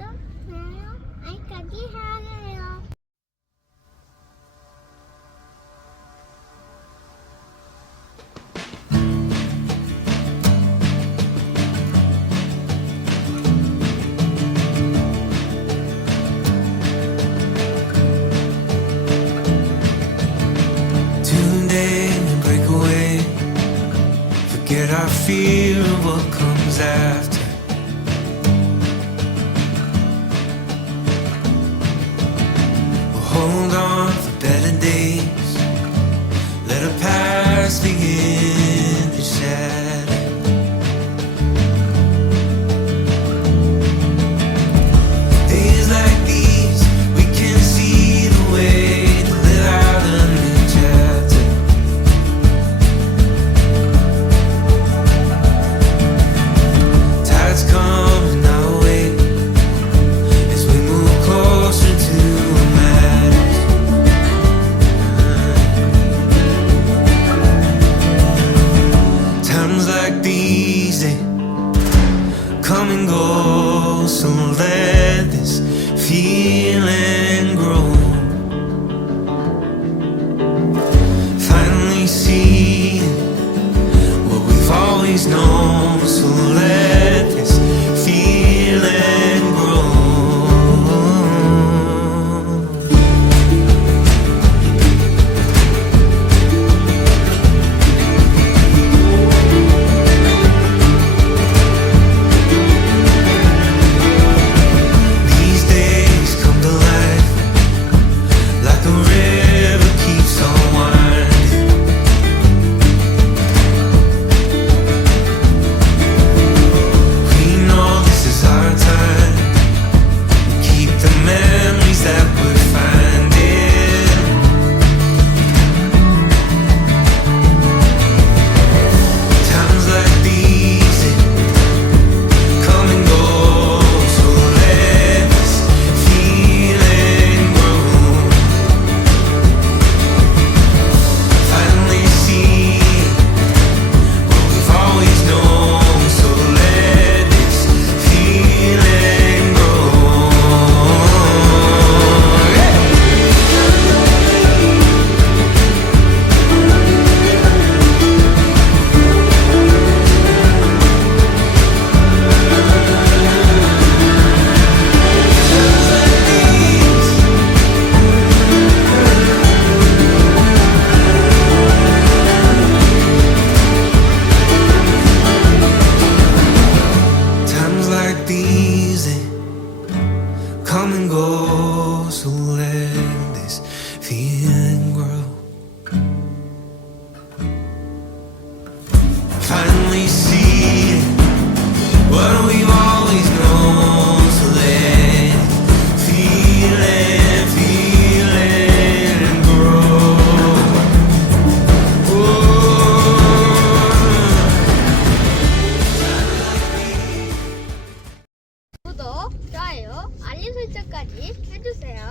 તો અહીં કદી હા our fear of what comes after. hold on. come and go, so let this feeling grow. finally see what we've always known. So let feel it, feel it, and grow. Oh. 구독, 좋아요, 알림 설정까지 해주세요.